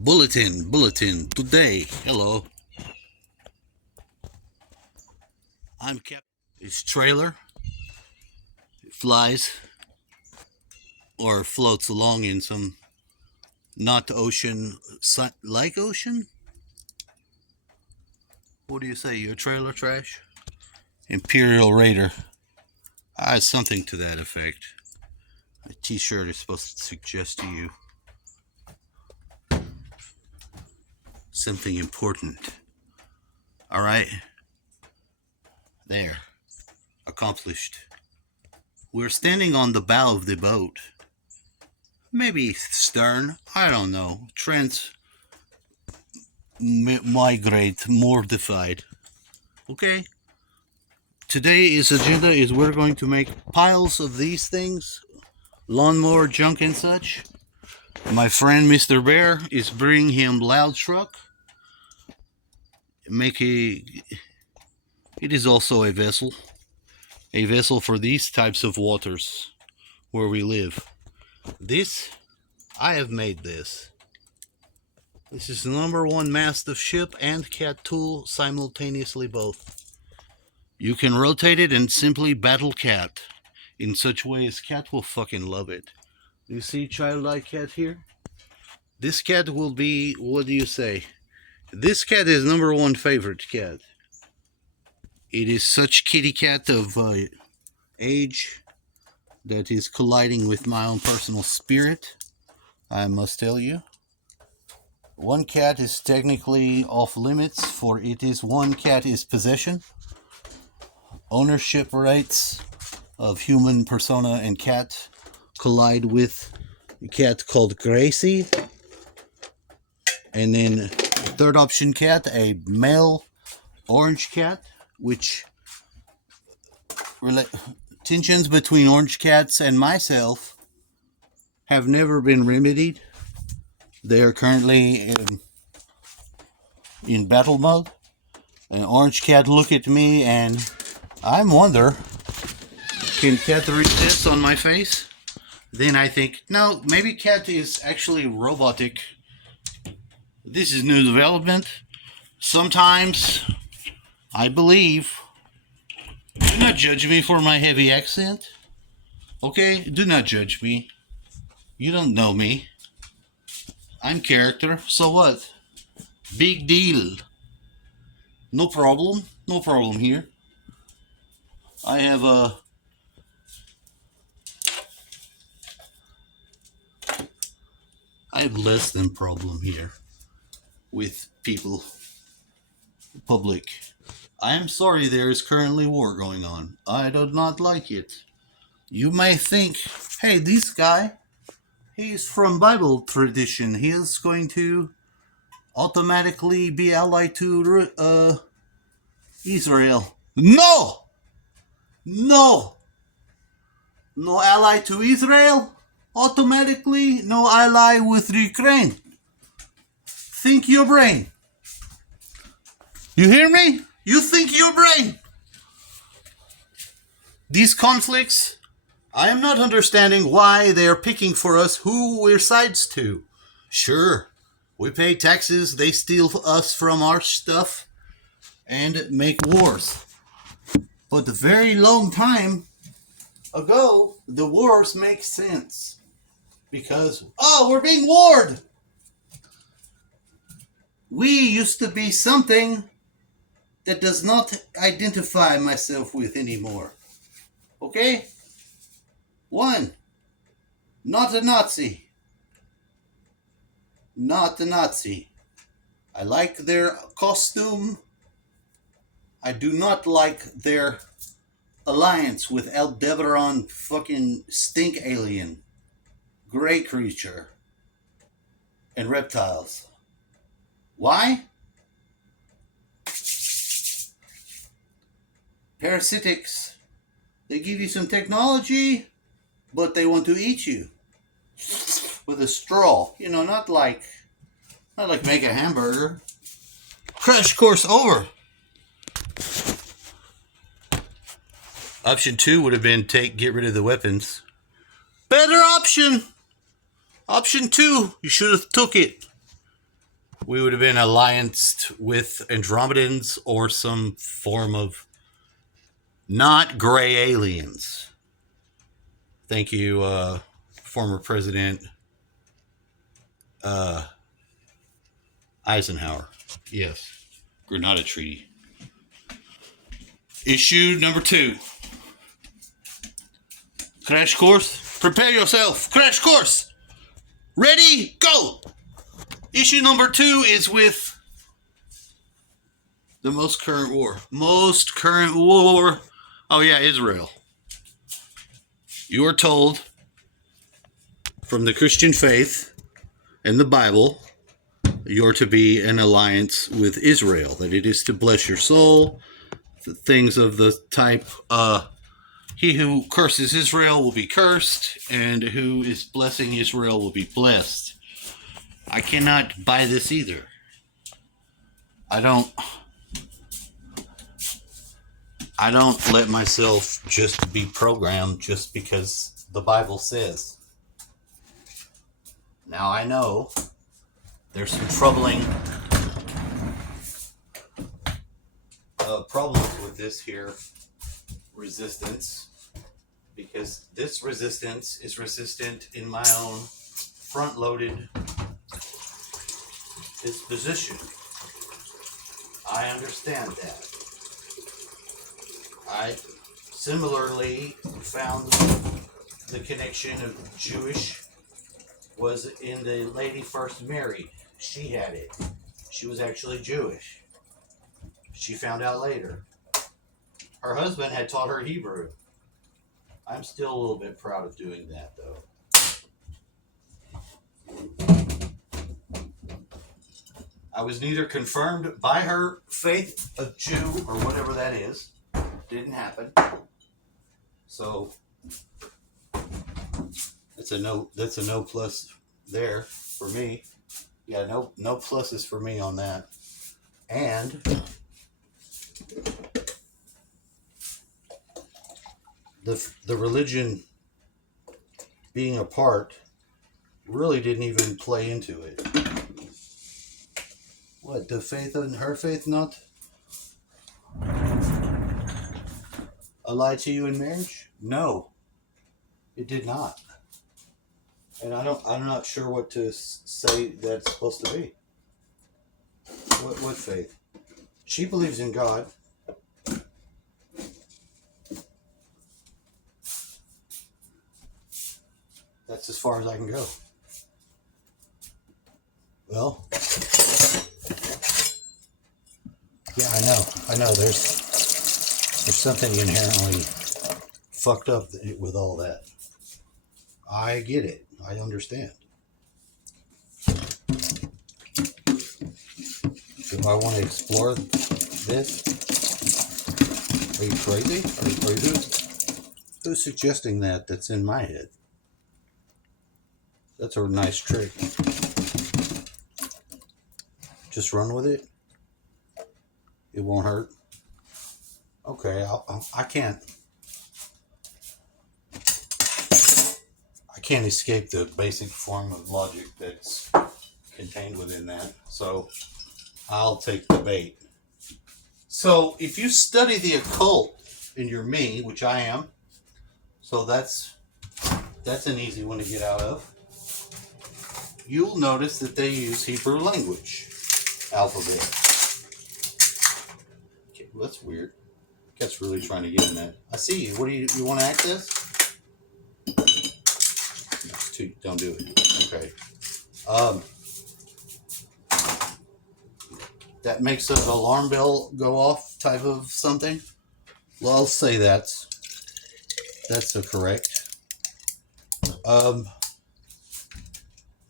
Bulletin. Today, hello. I'm Captain. This trailer flies or floats along in some not ocean, like ocean. What do you say? Your trailer trash? Imperial Raider. Something to that effect. A T-shirt is supposed to suggest to you something important. All right, there, accomplished. We're standing on the bow of the boat. Maybe stern, I don't know. Migrate, mortified. Okay? Today's agenda is we're going to make piles of these things, lawnmower junk and such. My friend Mr. Bear is bringing him loud truck. It is also a vessel for these types of waters where we live. I have made this. This is the #1 mast of ship and cat tool simultaneously both. You can rotate it and simply battle cat in such ways cat will fucking love it. You see childlike cat here? This cat will be, what do you say? This cat is #1 favorite cat. It is such kitty cat of age that is colliding with my own personal spirit, I must tell you. One cat is technically off limits, for it is one cat is possession. Ownership rights of human persona and cat collide with a cat called Gracie. And then third option cat, a male orange cat, which tensions between orange cats and myself have never been remedied. They are currently in battle mode. An orange cat look at me and I wonder, can cat read this on my face? Then I think, no, maybe cat is actually robotic. This is new development. Sometimes I believe. Do not judge me for my heavy accent. Okay? Do not judge me. You don't know me. I'm character. So what? Big deal. No problem. No problem here. I have less than problem here with people, public. I am sorry there is currently war going on. I do not like it. You may think, hey, this guy, he's from Bible tradition. He is going to automatically be allied to Israel. No! No! No ally to Israel? Automatically no ally with Ukraine. Think your brain. You hear me? You think your brain. These conflicts, I am not understanding why they are picking for us who we're sides to. Sure, we pay taxes, they steal us from our stuff and make wars. But a very long time ago, the wars make sense. Because, we're being warred! We used to be something that does not identify myself with anymore. Okay? 1. Not a Nazi. Not a Nazi. I like their costume. I do not like their alliance with Aldebaran fucking stink alien, gray creature, and reptiles. Why? Parasitics. They give you some technology, but they want to eat you with a straw. You know, not like make a hamburger. Crash course over. Option 2 would have been get rid of the weapons. Better option. Option 2, you should have took it. we would have been allianced with Andromedans or some form of not gray aliens. Thank you, former President Eisenhower. Yes. Grenada Treaty. Issue number 2. Crash course. Prepare yourself. Crash course. Ready? Go. Issue number 2 is with the most current war. Most current war. Oh, yeah, Israel. You are told from the Christian faith and the Bible, you're to be in alliance with Israel, that it is to bless your soul, things of the type, he who curses Israel will be cursed, and who is blessing Israel will be blessed. I cannot buy this either. I don't let myself just be programmed just because the Bible says. Now I know there's some troubling problems with this here resistance, because this resistance is resistant in my own front-loaded disposition. I understand that. I similarly found the connection of Jewish was in the lady first married. She had it. She was actually Jewish. She found out later. Her husband had taught her Hebrew. I'm still a little bit proud of doing that, though. I was neither confirmed by her faith of Jew or whatever that is. Didn't happen. So that's a no plus there for me. Yeah, no pluses for me on that. And the religion being apart really didn't even play into it. What, the faith and her faith not lie to you in marriage? No, it did not. And I'm not sure what to say that's supposed to be. What faith? She believes in God. That's as far as I can go. Well, yeah, I know. There's something inherently fucked up with all that. I get it. I understand. Do I want to explore this? Are you crazy? Who's suggesting that? That's in my head. That's a nice trick. Just run with it. It won't hurt. Okay, I can't escape the basic form of logic that's contained within that. So I'll take the bait. So if you study the occult and you're me, which I am, so that's an easy one to get out of. You'll notice that they use Hebrew language alphabet. Okay, well, that's weird. Cat's really trying to get in that. I see you. What do you want to access? Don't do it. Okay. That makes an alarm bell go off type of something. Well, I'll say that's correct.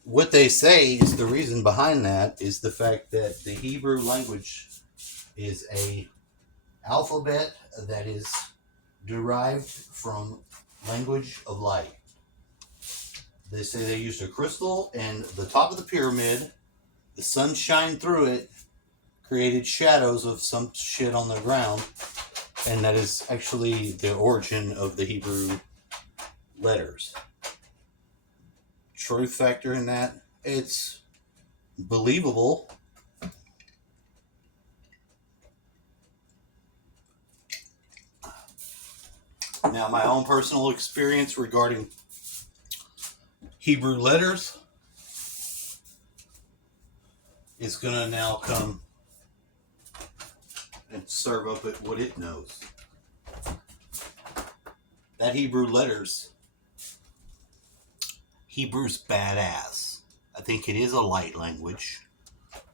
What they say is the reason behind that is the fact that the Hebrew language is a alphabet that is derived from language of light. They say they used a crystal, and the top of the pyramid, the sun shined through it, created shadows of some shit on the ground, and that is actually the origin of the Hebrew letters. Truth factor in that, it's believable, Now, my own personal experience regarding Hebrew letters is going to now come and serve up at what it knows. That Hebrew letters, Hebrew's badass. I think it is a light language.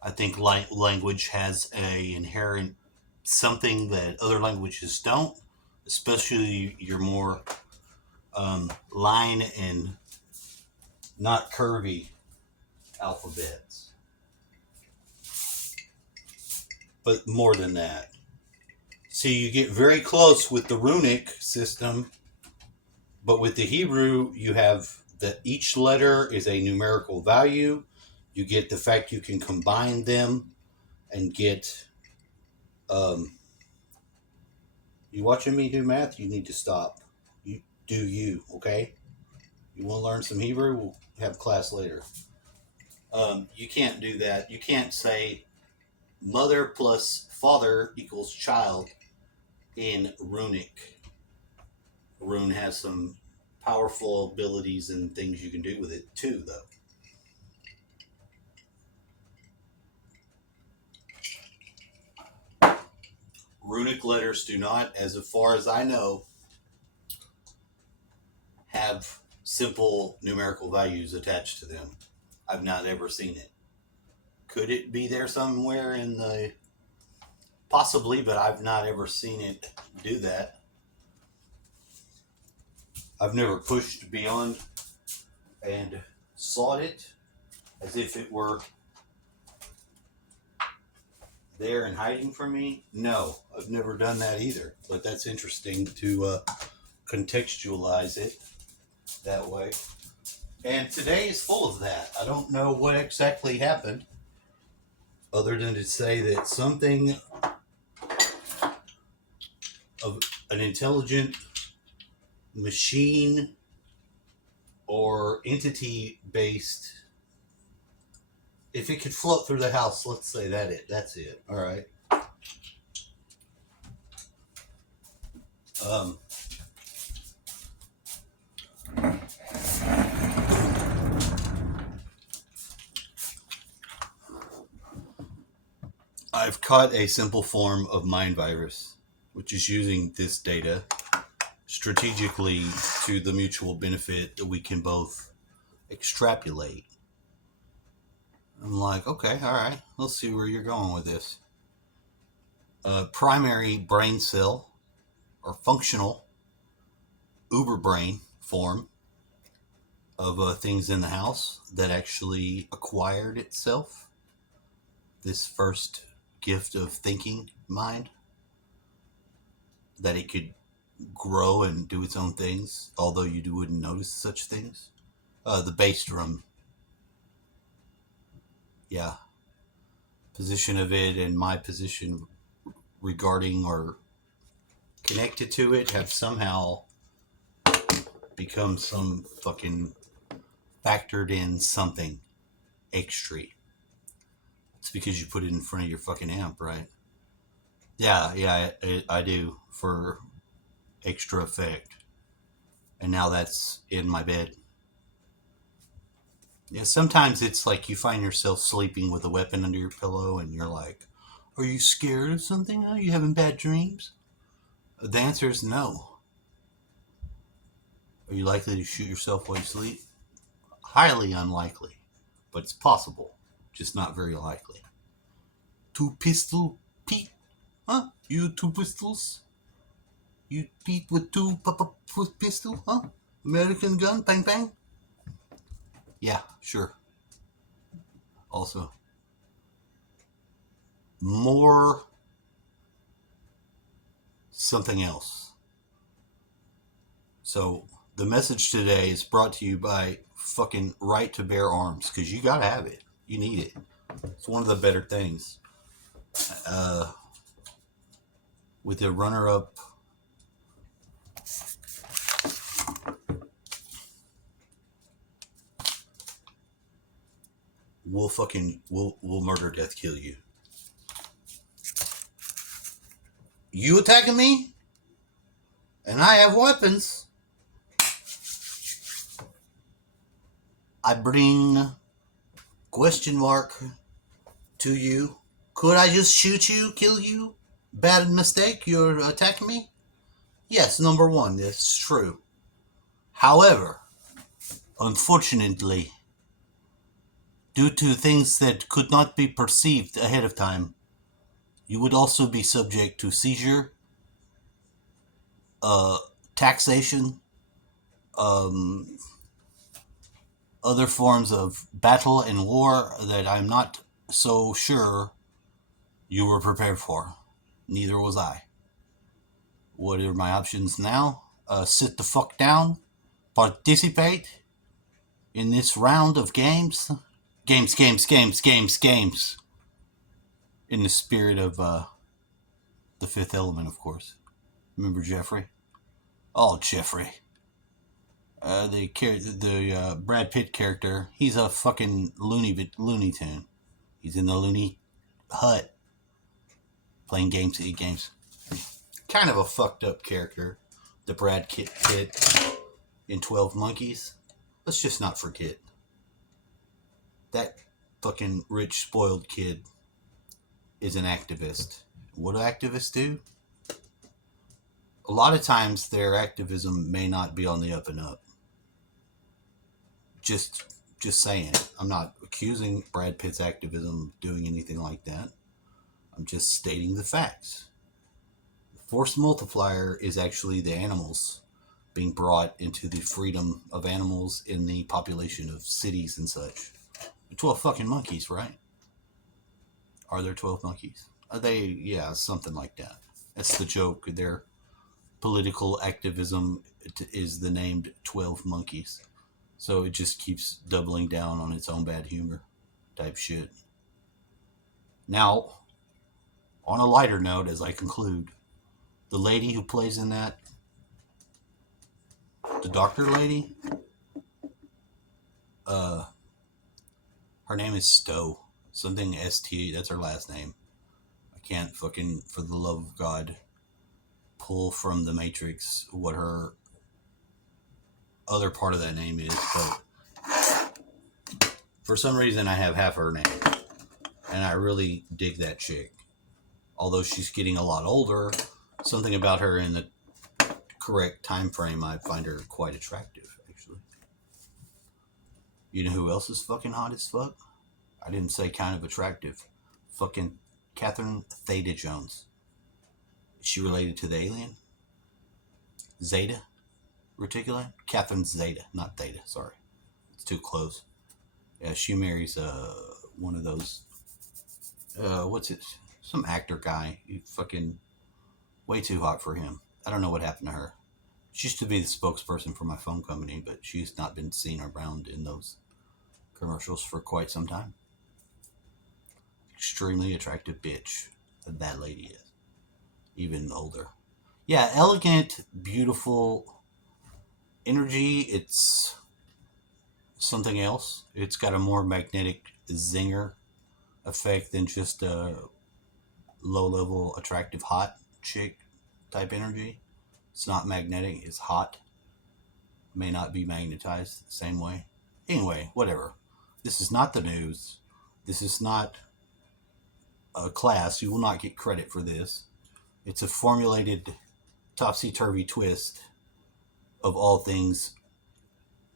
I think light language has a inherent something that other languages don't, especially your more line and not curvy alphabets. But more than that. See, you get very close with the runic system, but with the Hebrew, you have that each letter is a numerical value. You get the fact you can combine them and get. You watching me do math? You need to stop. You do you, okay? You want to learn some Hebrew? We'll have class later. You can't do that. You can't say mother plus father equals child in runic. Rune has some powerful abilities and things you can do with it too, though. Runic letters do not, as far as I know, have simple numerical values attached to them. I've not ever seen it. Could it be there somewhere in the... Possibly, but I've not ever seen it do that. I've never pushed beyond and sought it as if it were there and hiding from me. No, I've never done that either. But that's interesting to contextualize it that way. And today is full of that. I don't know what exactly happened, other than to say that something of an intelligent machine or entity based, if it could float through the house, let's say that's it. All right. I've caught a simple form of mind virus, which is using this data strategically to the mutual benefit that we can both extrapolate. I'm like, okay, all right, let's see where you're going with this. Primary brain cell or functional uber brain form of things in the house that actually acquired itself. This first gift of thinking mind, that it could grow and do its own things, although you wouldn't notice such things. The bass drum, yeah, position of it and my position regarding or connected to it have somehow become some fucking factored in something extra. It's because you put it in front of your fucking amp, right? Yeah, I do for extra effect. And now that's in my bed. Yeah, sometimes it's like you find yourself sleeping with a weapon under your pillow and you're like, are you scared of something? Are you having bad dreams? The answer is no. Are you likely to shoot yourself while you sleep? Highly unlikely, but it's possible, just not very likely. Two pistol Pete? Huh? You two pistols? You Pete with two pistol? Huh? American gun? Bang bang? Yeah, sure. Also, more something else. So the message today is brought to you by fucking Right to Bear Arms, because you gotta have it. You need it. It's one of the better things. With the runner-up we'll murder, death, kill you. You attacking me? and I have weapons. I bring question mark to you. Could I just shoot you, kill you? Bad mistake, you're attacking me? Yes, number one, that's true. However, unfortunately, due to things that could not be perceived ahead of time, you would also be subject to seizure, uh, taxation, um, other forms of battle and war that I'm not so sure you were prepared for. Neither was I. What are my options now? Sit the fuck down, participate in this round of games. Games. In the spirit of the Fifth Element, of course. Remember Jeffrey? Oh, Jeffrey. The Brad Pitt character. He's a fucking Looney Tune. He's in the Looney Hut playing games to eat games. Kind of a fucked up character, the Brad Pitt in 12 Monkeys. Let's just not forget that fucking rich, spoiled kid is an activist. What do activists do? A lot of times their activism may not be on the up and up. Just saying. I'm not accusing Brad Pitt's activism of doing anything like that. I'm just stating the facts. The force multiplier is actually the animals being brought into the freedom of animals in the population of cities and such. 12 fucking monkeys, right? Are there 12 monkeys? Are they? Yeah, something like that. That's the joke. Their political activism is the named 12 monkeys. So it just keeps doubling down on its own bad humor type shit. Now, on a lighter note, as I conclude, the lady who plays in that, the doctor lady, her name is Stowe. Something ST, that's her last name. I can't fucking, for the love of God, pull from the Matrix what her other part of that name is, but for some reason I have half her name. And I really dig that chick. Although she's getting a lot older, something about her in the correct time frame, I find her quite attractive, actually. You know who else is fucking hot as fuck? I didn't say kind of attractive. Fucking Catherine Zeta-Jones. Is she related to the alien? Zeta Reticuli? Catherine Zeta, not Theta, sorry. It's too close. Yeah, she marries one of those what's it? Some actor guy. He fucking way too hot for him. I don't know what happened to her. She used to be the spokesperson for my phone company, but she's not been seen around in those commercials for quite some time. Extremely attractive bitch. That lady is. Even older. Yeah, elegant, beautiful energy. It's something else. It's got a more magnetic zinger effect than just a low level, attractive, hot chick type energy. It's not magnetic, it's hot. May not be magnetized the same way. Anyway, whatever. This is not the news. This is not a class. You will not get credit for this. It's a formulated topsy turvy twist of all things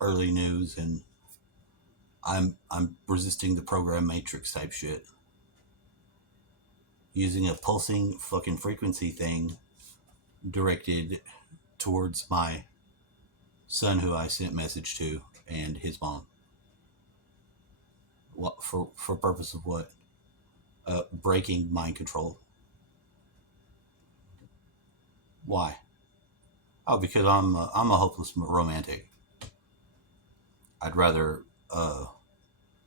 early news, and I'm resisting the program matrix type shit. Using a pulsing fucking frequency thing directed towards my son who I sent message to and his mom. What for purpose of what? Breaking mind control. Why? Oh, because I'm a hopeless romantic. I'd rather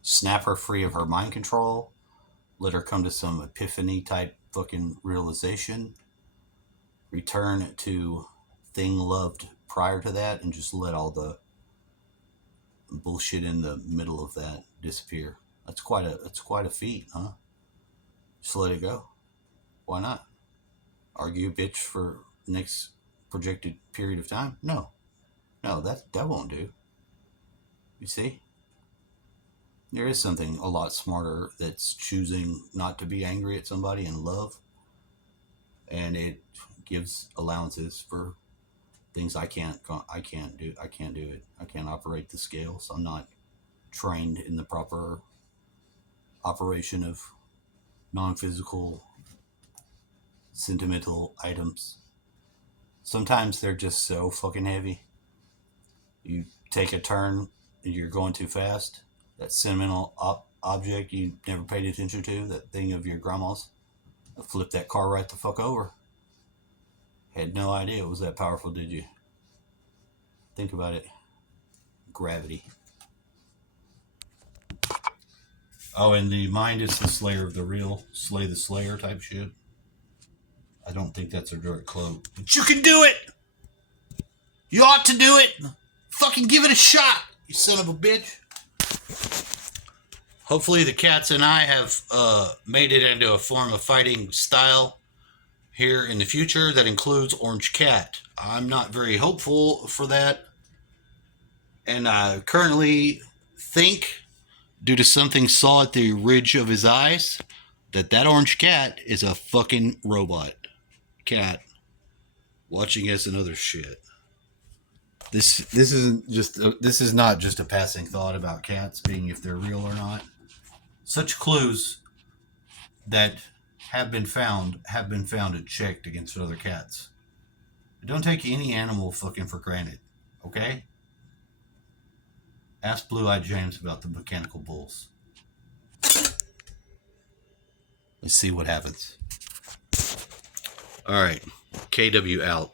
snap her free of her mind control, let her come to some epiphany type fucking realization, return to thing loved prior to that, and just let all the bullshit in the middle of that disappear. That's quite a feat, huh? Just let it go. Why not? Argue, bitch, for next projected period of time? No. No, that won't do. You see? There is something a lot smarter that's choosing not to be angry at somebody and love, and it gives allowances for things I can't do it. I can't operate the scales. I'm not trained in the proper operation of non-physical sentimental items. Sometimes they're just so fucking heavy. You take a turn, you're going too fast. That sentimental object you never paid attention to, that thing of your grandma's, flip that car right the fuck over. Had no idea it was that powerful, did you? Think about it. Gravity. Oh, and the mind is the slayer of the real, slay the slayer type shit. I don't think that's a direct quote. But you can do it! You ought to do it! Fucking give it a shot, you son of a bitch. Hopefully the cats and I have made it into a form of fighting style here in the future that includes Orange Cat. I'm not very hopeful for that. And I currently think, due to something saw at the ridge of his eyes, that Orange Cat is a fucking robot cat watching us and other shit. This is not just a passing thought about cats being if they're real or not. Such clues that have been found and checked against other cats. Don't take any animal fucking for granted, okay? Ask Blue-Eyed James about the mechanical bulls. Let's see what happens. All right, KW out.